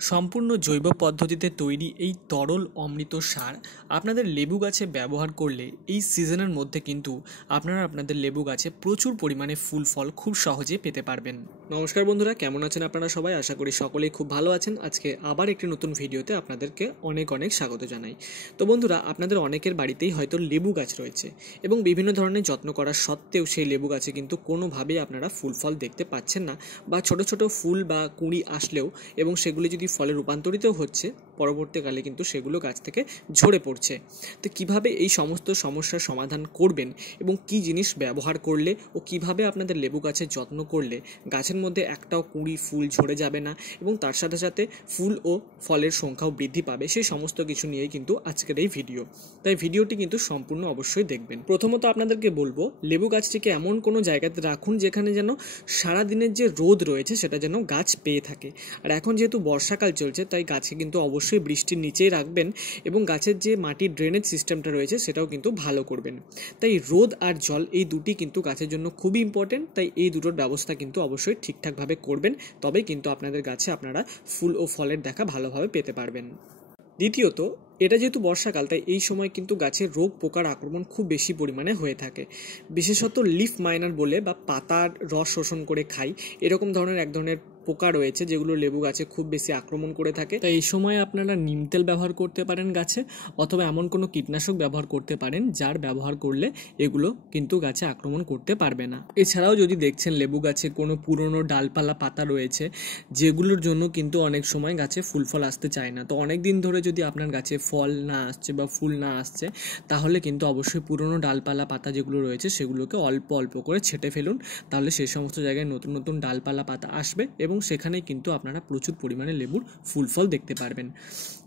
সম্পূর্ণ জৈব পদ্ধতিতে তৈরি এই তরল অমৃত সার আপনাদের লেবু গাছে ব্যবহার করলে এই সিজনের মধ্যে কিন্তু আপনারা আপনাদের লেবু গাছে প্রচুর পরিমাণে ফুল ফল খুব সহজে পেতে পারবেন। নমস্কার বন্ধুরা, কেমন আছেন আপনারা সবাই? আশা করি সকলেই খুব ভালো আছেন। আজকে আবার একটি নতুন ভিডিওতে আপনাদেরকে অনেক অনেক স্বাগত জানাই। তো বন্ধুরা, আপনাদের অনেকের বাড়িতেই হয়তো লেবু গাছ রয়েছে এবং বিভিন্ন ধরনের যত্ন করা সত্ত্বেও সেই লেবু গাছে কিন্তু কোনোভাবেই আপনারা ফুল ফল দেখতে পাচ্ছেন না, বা ছোট ছোট ফুল বা কুঁড়ি আসলেও এবং সেগুলি যদি ফলে রূপান্তরিত হচ্ছে, পরবর্তীকালে কিন্তু সেগুলো গাছ থেকে ঝরে পড়ছে। তো কিভাবে এই সমস্ত সমস্যার সমাধান করবেন এবং কি জিনিস ব্যবহার করলে ও কিভাবে আপনাদের লেবু গাছের যত্ন করলে গাছের মধ্যে একটাও কুঁড়ি ফুল ঝরে যাবে না এবং তার সাথে সাথে ফুল ও ফলের সংখ্যাও বৃদ্ধি পাবে, সেই সমস্ত কিছু নিয়েই কিন্তু আজকের এই ভিডিও। তাই ভিডিওটি কিন্তু সম্পূর্ণ অবশ্যই দেখবেন। প্রথমত আপনাদেরকে বলবো, লেবু গাছটিকে এমন কোনো জায়গাতে রাখুন যেখানে যেন সারাদিনের যে রোদ রয়েছে সেটা যেন গাছ পেয়ে থাকে। আর এখন যেহেতু বর্ষাকাল চলছে, তাই গাছে কিন্তু অবশ্যই বৃষ্টির নিচেই রাখবেন এবং গাছের যে মাটির ড্রেনেজ সিস্টেমটা রয়েছে সেটাও কিন্তু ভালো করবেন। তাই রোদ আর জল এই দুটি কিন্তু গাছের জন্য খুবই ইম্পর্টেন্ট। তাই এই দুটোর ব্যবস্থা কিন্তু অবশ্যই ঠিকঠাকভাবে করবেন, তবেই কিন্তু আপনাদের গাছে আপনারা ফুল ও ফলের দেখা ভালোভাবে পেতে পারবেন। দ্বিতীয়ত, এটা যেহেতু বর্ষাকাল, তাই এই সময় কিন্তু গাছের রোগ পোকার আক্রমণ খুব বেশি পরিমাণে হয়ে থাকে। বিশেষত লিফ মাইনার বলে বা পাতার রস শোষণ করে খাই, এরকম ধরনের এক ধরনের পোকা রয়েছে যেগুলো লেবু গাছে খুব বেশি আক্রমণ করে থাকে। তাই এই সময় আপনারা নিম তেল ব্যবহার করতে পারেন গাছে, অথবা এমন কোনো কীটনাশক ব্যবহার করতে পারেন যার ব্যবহার করলে এগুলো কিন্তু গাছে আক্রমণ করতে পারবে না। এছাড়াও যদি দেখছেন লেবু গাছে কোনো পুরনো ডালপালা পাতা রয়েছে যেগুলোর জন্য কিন্তু অনেক সময় গাছে ফুল ফল আসতে চায় না, তো অনেক দিন ধরে যদি আপনার গাছে ফল না আসছে বা ফুল না আসছে, তাহলে কিন্তু অবশ্যই পুরনো ডালপালা পাতা যেগুলো রয়েছে সেগুলোকে অল্প অল্প করে ছেঁটে ফেলুন। তাহলে সেই সমস্ত জায়গায় নতুন নতুন ডালপালা পাতা আসবে এবং সেখানেই কিন্তু আপনারা প্রচুর পরিমাণে লেবুর ফুল ফল দেখতে পারবেন।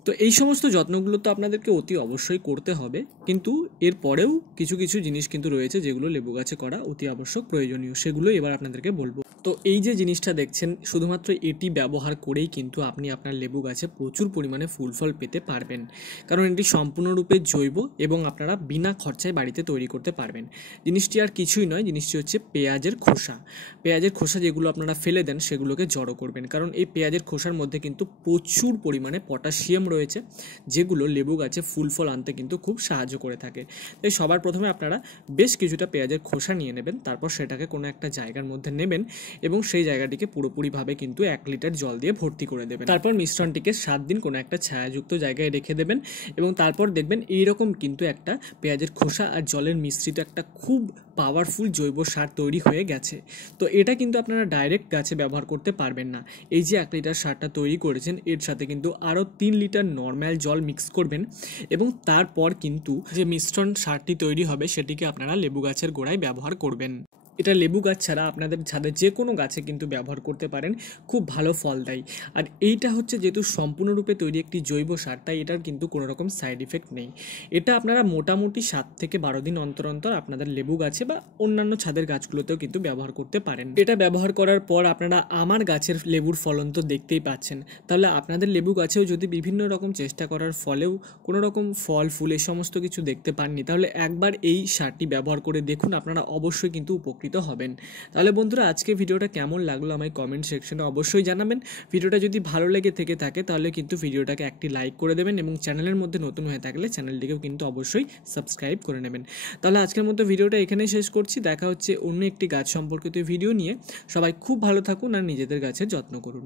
তো এই সমস্ত যত্নগুলো তো আপনাদেরকে অতি অবশ্যই করতে হবে, কিন্তু এরপরেও কিছু কিছু জিনিস কিন্তু রয়েছে যেগুলো লেবু গাছে করা অতি আবশ্যক প্রয়োজনীয়, সেগুলো এবার আপনাদেরকে বলবো। তো এই যে জিনিসটা দেখছেন, শুধুমাত্র এটি ব্যবহার করেই কিন্তু আপনি আপনার লেবু গাছে প্রচুর পরিমাণে ফুল ফল পেতে পারবেন, কারণ এটি সম্পূর্ণরূপে জৈব এবং আপনারা বিনা খরচায় বাড়িতে তৈরি করতে পারবেন। জিনিসটি আর কিছুই নয়, জিনিসটি হচ্ছে পেঁয়াজের খোসা। পেঁয়াজের খোসা যেগুলো আপনারা ফেলে দেন সেগুলোকে জড়ো করবেন, কারণ এই পেঁয়াজের খোসার মধ্যে কিন্তু প্রচুর পরিমাণে পটাশিয়াম রয়েছে যেগুলো লেবু গাছে ফুল ফল আনতে কিন্তু খুব সাহায্য করে থাকে। তাই সবার প্রথমে আপনারা বেশ কিছুটা পেঁয়াজের খোসা নিয়ে নেবেন, তারপর সেটাকে কোনো একটা জায়গার মধ্যে নেবেন এবং সেই জায়গাটিকে পুরোপুরিভাবে কিন্তু 1 লিটার জল দিয়ে ভর্তি করে দেবেন। তারপর মিশ্রণটিকে 7 দিন কোনো একটা ছায়াযুক্ত জায়গায় রেখে দেবেন এবং তারপর দেখবেন এইরকম কিন্তু একটা পেঁয়াজের খোসা আর জলের মিশ্রিত একটা খুব পাওয়ারফুল জৈব সার তৈরি হয়ে গেছে। তো এটা কিন্তু আপনারা ডাইরেক্ট গাছে ব্যবহার করতে পারবেন না। এই যে 1 লিটার সারটা তৈরি করেছেন, এর সাথে কিন্তু আরও 3 লিটার নর্মাল জল মিক্স করবেন এবং তারপর কিন্তু যে মিশ্রণ সারটি তৈরি হবে সেটিকে আপনারা লেবু গাছের গোড়ায় ব্যবহার করবেন। এটা লেবু গাছ ছাড়া আপনাদের ছাদে যে কোনো গাছে কিন্তু ব্যবহার করতে পারেন, খুব ভালো ফল দেয়। আর এইটা হচ্ছে যেহেতু সম্পূর্ণরূপে তৈরি একটি জৈব সার, তাই এটার কিন্তু কোনো রকম সাইড ইফেক্ট নেই। এটা আপনারা মোটামুটি 7 থেকে 12 দিন অন্তর অন্তর আপনাদের লেবু গাছে বা অন্যান্য ছাদের গাছগুলোতেও কিন্তু ব্যবহার করতে পারেন। এটা ব্যবহার করার পর আপনারা আমার গাছের লেবুর ফলন তো দেখতেই পাচ্ছেন। তাহলে আপনাদের লেবু গাছেও যদি বিভিন্ন রকম চেষ্টা করার ফলেও কোনো রকম ফল ফুল এই সমস্ত কিছু দেখতে পাননি, তাহলে একবার এই সারটি ব্যবহার করে দেখুন, আপনারা অবশ্যই কিন্তু উপকৃত হবেন। তাহলে বন্ধুরা, আজকে ভিডিওটা কেমন লাগলো আমায় কমেন্ট সেকশনে অবশ্যই জানাবেন। ভিডিওটা যদি ভালো লেগে থেকে থাকে তাহলে কিন্তু ভিডিওটাকে একটি লাইক করে দেবেন এবং চ্যানেলের মধ্যে নতুন হয়ে থাকলে চ্যানেলটিকেও কিন্তু অবশ্যই সাবস্ক্রাইব করে নেবেন। তাহলে আজকের মতো ভিডিওটা এখানেই শেষ করছি। দেখা হচ্ছে অন্য একটি গাছ সম্পর্কিত ভিডিও নিয়ে। সবাই খুব ভালো থাকুন আর নিজেদের গাছের যত্ন করুন।